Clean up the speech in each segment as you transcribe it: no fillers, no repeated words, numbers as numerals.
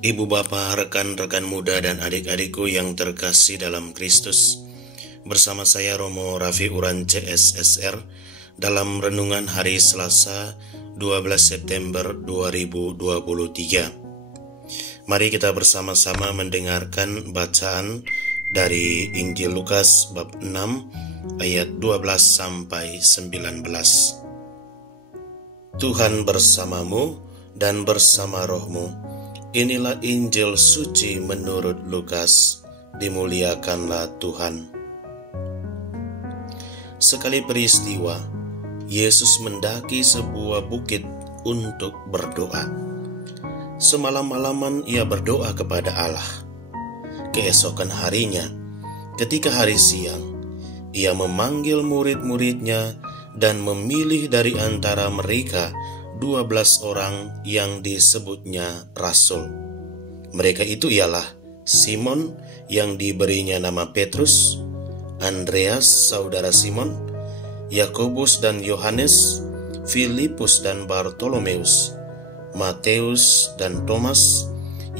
Ibu bapa, rekan-rekan muda dan adik-adikku yang terkasih dalam Kristus, bersama saya Romo Raffi Uran CSSR dalam renungan hari Selasa 12 September 2023. Mari kita bersama-sama mendengarkan bacaan dari Injil Lukas bab 6 ayat 12 sampai 19. Tuhan bersamamu dan bersama rohmu. Inilah Injil suci menurut Lukas. Dimuliakanlah Tuhan. Sekali peristiwa, Yesus mendaki sebuah bukit untuk berdoa. Semalam-malaman ia berdoa kepada Allah. Keesokan harinya, ketika hari siang, ia memanggil murid-muridnya dan memilih dari antara mereka 12 orang yang disebutnya rasul. Mereka itu ialah Simon yang diberinya nama Petrus, Andreas saudara Simon, Yakobus dan Yohanes, Filipus dan Bartolomeus, Matius dan Thomas,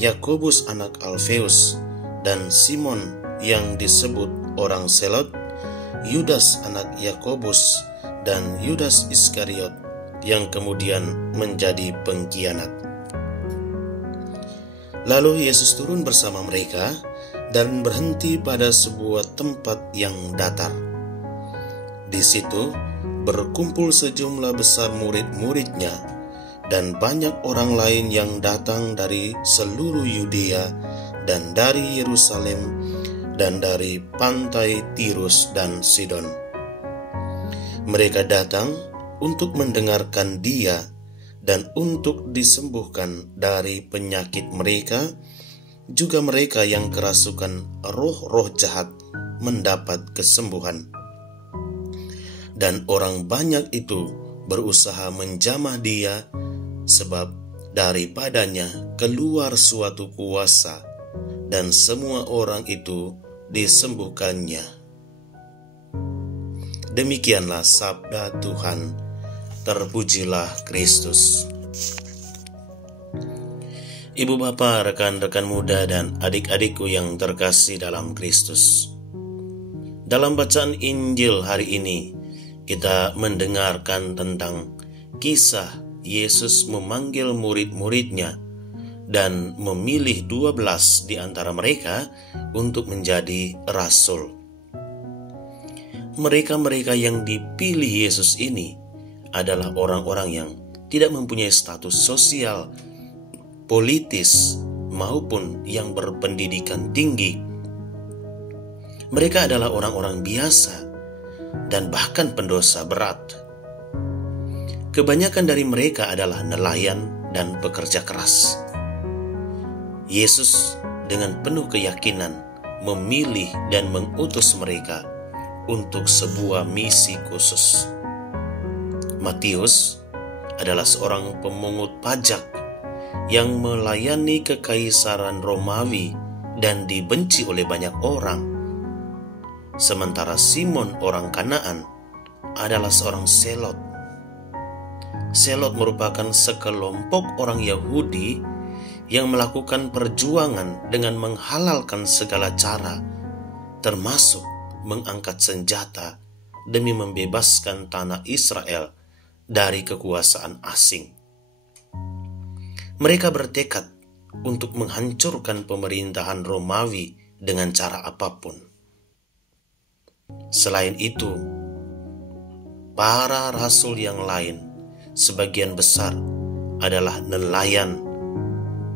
Yakobus anak Alfeus, dan Simon yang disebut orang Selot, Yudas anak Yakobus, dan Yudas Iskariot yang kemudian menjadi pengkhianat. Lalu Yesus turun bersama mereka dan berhenti pada sebuah tempat yang datar. Di situ berkumpul sejumlah besar murid-muridnya dan banyak orang lain yang datang dari seluruh Yudea dan dari Yerusalem dan dari pantai Tirus dan Sidon. Mereka datang untuk mendengarkan Dia dan untuk disembuhkan dari penyakit mereka. Juga mereka yang kerasukan roh-roh jahat mendapat kesembuhan. Dan orang banyak itu berusaha menjamah Dia, sebab daripadanya keluar suatu kuasa, dan semua orang itu disembuhkannya. Demikianlah sabda Tuhan. Terpujilah Kristus. Ibu bapa, rekan-rekan muda dan adik-adikku yang terkasih dalam Kristus. Dalam bacaan Injil hari ini, kita mendengarkan tentang kisah Yesus memanggil murid-muridnya dan memilih 12 di antara mereka untuk menjadi rasul. Mereka-mereka yang dipilih Yesus ini adalah orang-orang yang tidak mempunyai status sosial, politis, maupun yang berpendidikan tinggi. Mereka adalah orang-orang biasa dan bahkan pendosa berat. Kebanyakan dari mereka adalah nelayan dan pekerja keras. Yesus dengan penuh keyakinan memilih dan mengutus mereka untuk sebuah misi khusus. Matius adalah seorang pemungut pajak yang melayani kekaisaran Romawi dan dibenci oleh banyak orang. Sementara Simon orang Kanaan adalah seorang Selot. Selot merupakan sekelompok orang Yahudi yang melakukan perjuangan dengan menghalalkan segala cara, termasuk mengangkat senjata demi membebaskan tanah Israel dari kekuasaan asing. Mereka bertekad untuk menghancurkan pemerintahan Romawi dengan cara apapun. Selain itu, para rasul yang lain sebagian besar adalah nelayan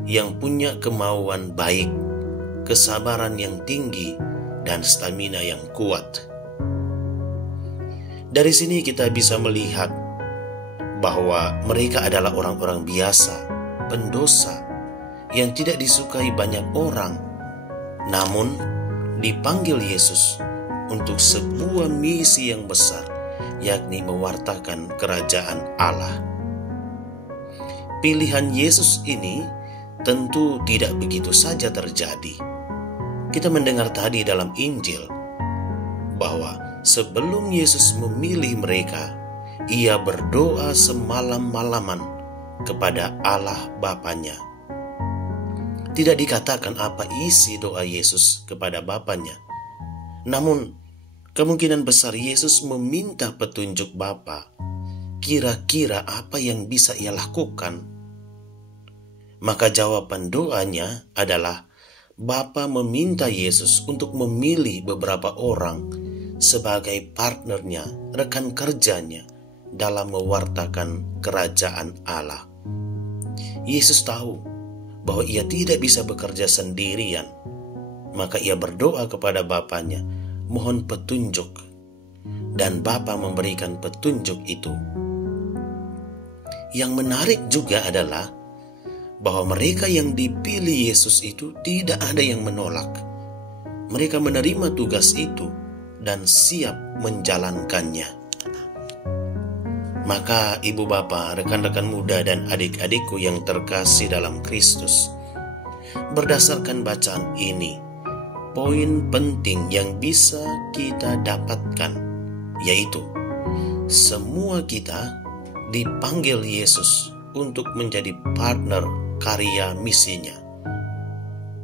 yang punya kemauan baik, kesabaran yang tinggi, dan stamina yang kuat. Dari sini kita bisa melihat bahwa mereka adalah orang-orang biasa, pendosa, yang tidak disukai banyak orang, namun dipanggil Yesus untuk sebuah misi yang besar, yakni mewartakan kerajaan Allah. Pilihan Yesus ini tentu tidak begitu saja terjadi. Kita mendengar tadi dalam Injil bahwa sebelum Yesus memilih mereka, Ia berdoa semalam-malaman kepada Allah Bapanya. Tidak dikatakan apa isi doa Yesus kepada Bapanya. Namun, kemungkinan besar Yesus meminta petunjuk Bapa. Kira-kira apa yang bisa ia lakukan? Maka jawaban doanya adalah Bapa meminta Yesus untuk memilih beberapa orang sebagai partnernya, rekan kerjanya dalam mewartakan kerajaan Allah. Yesus tahu bahwa ia tidak bisa bekerja sendirian, maka ia berdoa kepada Bapanya, mohon petunjuk, dan Bapa memberikan petunjuk itu. Yang menarik juga adalah bahwa mereka yang dipilih Yesus itu tidak ada yang menolak. Mereka menerima tugas itu dan siap menjalankannya. Maka ibu bapak, rekan-rekan muda dan adik-adikku yang terkasih dalam Kristus, berdasarkan bacaan ini, poin penting yang bisa kita dapatkan yaitu semua kita dipanggil Yesus untuk menjadi partner karya misinya.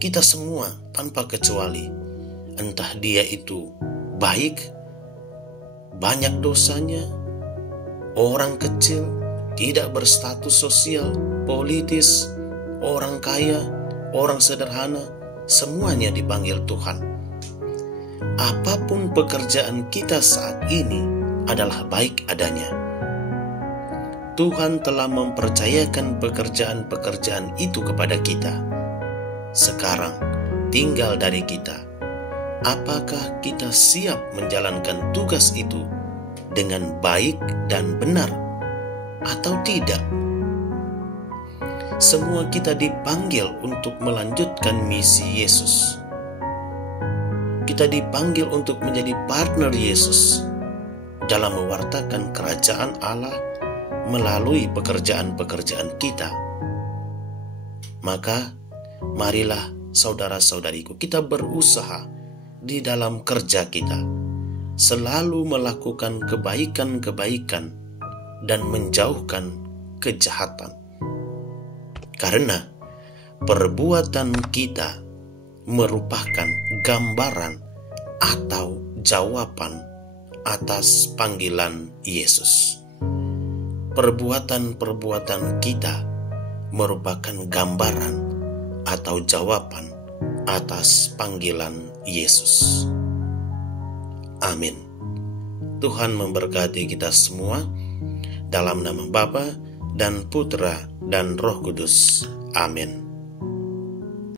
Kita semua tanpa kecuali, entah dia itu baik, banyak dosanya, orang kecil, tidak berstatus sosial, politis, orang kaya, orang sederhana, semuanya dipanggil Tuhan. Apapun pekerjaan kita saat ini adalah baik adanya. Tuhan telah mempercayakan pekerjaan-pekerjaan itu kepada kita. Sekarang tinggal dari kita. Apakah kita siap menjalankan tugas itu dengan baik dan benar atau tidak? Semua kita dipanggil untuk melanjutkan misi Yesus. Kita dipanggil untuk menjadi partner Yesus dalam mewartakan kerajaan Allah melalui pekerjaan-pekerjaan kita. Maka marilah saudara-saudariku, kita berusaha di dalam kerja kita selalu melakukan kebaikan-kebaikan dan menjauhkan kejahatan. Karena perbuatan kita merupakan gambaran atau jawaban atas panggilan Yesus. Perbuatan-perbuatan kita merupakan gambaran atau jawaban atas panggilan Yesus. Amin. Tuhan memberkati kita semua dalam nama Bapa dan Putra dan Roh Kudus. Amin.